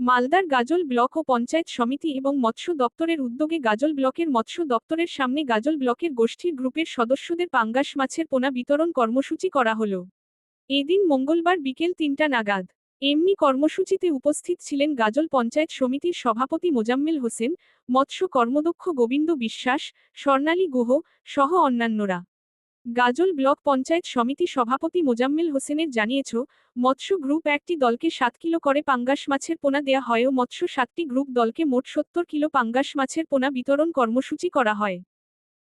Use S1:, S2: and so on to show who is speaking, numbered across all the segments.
S1: মালদার গাজল ব্লক ও পঞ্চায়েত সমিতি এবং মৎস্য দপ্তরের উদ্যোগে গাজল ব্লকের মৎস্য দপ্তরের সামনে গাজল ব্লকের গোষ্ঠীর গ্রুপের সদস্যদের পাঙ্গাস মাছের পোনা বিতরণ কর্মসূচি করা হল। এদিন মঙ্গলবার বিকেল তিনটা নাগাদ এমনি কর্মসূচিতে উপস্থিত ছিলেন গাজল পঞ্চায়েত সমিতির সভাপতি মোজাম্মেল হোসেন, মৎস্য কর্মদক্ষ গোবিন্দ বিশ্বাস, স্বর্ণালী গুহ সহ অন্যান্যরা। গাজল ব্লক পঞ্চায়েত সমিতি সভাপতি মোজাম্মেল হোসেনের জানিয়েছ, মৎস্য গ্রুপ একটি দলকে সাত কিলো করে পাঙ্গাস মাছের পোনা দেয়া হয় ও মৎস্য সাতটি গ্রুপ দলকে মোট সত্তর কিলো পাঙ্গাস মাছের পোনা বিতরণ কর্মসূচি করা হয়।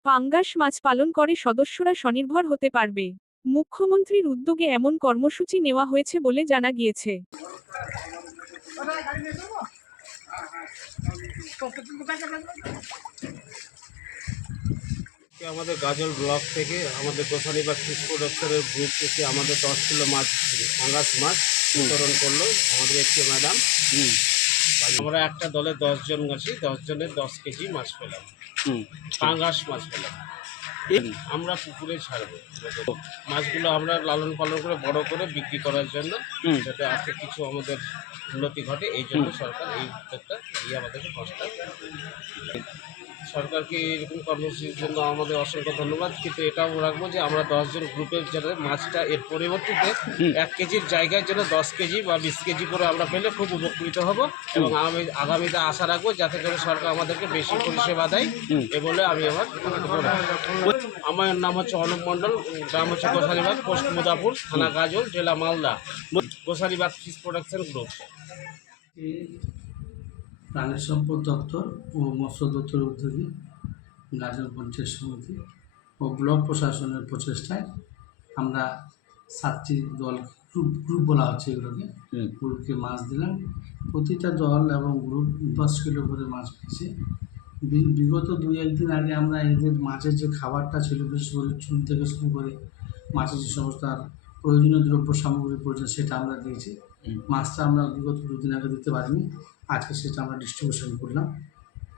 S1: পাঙ্গাস মাছ পালন করে সদস্যরা স্বনির্ভর হতে পারবে। মুখ্যমন্ত্রীর উদ্যোগে এমন কর্মসূচি নেওয়া হয়েছে বলে জানা গিয়েছে।
S2: আমাদের গাজল ব্লক থেকে আমাদের গোসানি বা ফিশ প্রোডাকশনের গ্রুপ থেকে আমাদের দশ কিলো মাছ পাঙ্গাস মাছ বিতরণ করল আমাদের একটি ম্যাডাম আমরা একটা দলে দশজন গেছি দশ জনের দশ কেজি মাছ পেলাম। পাঙ্গাস মাছ পেলাম। আমরা পুকুরে ছাড়বো। মাছগুলো আমরা লালন পালন করে বড় করে বিক্রি করার জন্য যাতে আর্থিক কিছু আমাদের উন্নতি ঘটে এই জন্য সরকার এই উদ্যোগটা দিয়ে আমাদেরকে কষ্ট সরকারকে এরকম কর্মসূচির জন্য আমাদের অসংখ্য ধন্যবাদ। কিন্তু এটাও রাখব যে আমরা দশজন গ্রুপের যাতে মাছটা এর পরিবর্তিতে এক কেজির জায়গায় যেন দশ কেজি বা বিশ কেজি করে আমরা পেলে খুব উপকৃত হব এবং আমি আগামীতে আশা রাখব যাতে করে সরকার আমাদেরকে বেশি পরিষেবা দেয় এ বলে আমি আমার আমার নাম হচ্ছে অনুপ মণ্ডল, গ্রাম হচ্ছে গোসালিবাগ পোস্ট মুদাপুর, থানা গাজল, জেলা Malda. Gosalibag fish production group
S3: প্রাণী সম্পদ দপ্তর ও মৎস্য দপ্তর উদ্যোগে গাজল পঞ্চায়েত সমিতি ও ব্লক প্রশাসনের প্রচেষ্টায় আমরা সাতটি দল গ্রুপ গ্রুপ বলা হচ্ছে এগুলোকে। গ্রুপকে মাছ দিলাম। প্রতিটা দল এবং গ্রুপ দশ কিলো করে মাছ পেয়েছে বিগত দুই একদিন আগে আমরা এদের মাছের যে খাবারটা ছিল বিশেষ করে চুন থেকে শুরু করে মাছের যে সমস্ত আর প্রয়োজনীয় দ্রব্য সামগ্রী প্রয়োজন সেটা আমরা দিয়েছি। মাছটা আমরা বিগত দুদিন আগে দিতে পারিনি। আজকে সেটা আমরা ডিস্ট্রিবিউশন করলাম।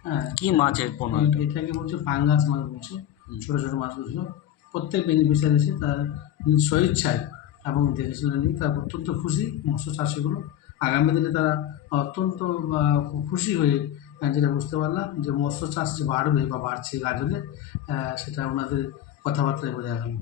S3: হ্যাঁ।
S4: কি মাছের পোনা
S3: এই- এটাকে বলছে পাঙ্গাস মাছ বলছে। ছোটো ছোটো মাছগুলো প্রত্যেক বেনিফিশিয়ারি এসে তার স্বইচ্ছায় এবং দেখে শুনে নিয়ে তারা অত্যন্ত খুশি। মৎস্য চাষিগুলো আগামী দিনে তারা অত্যন্ত খুশি হয়ে যেটা বুঝতে পারলাম যে মৎস্য চাষ যে বাড়বে বা বাড়ছে গাজলে সেটা ওনাদের কথাবার্তায় বোঝা গেল।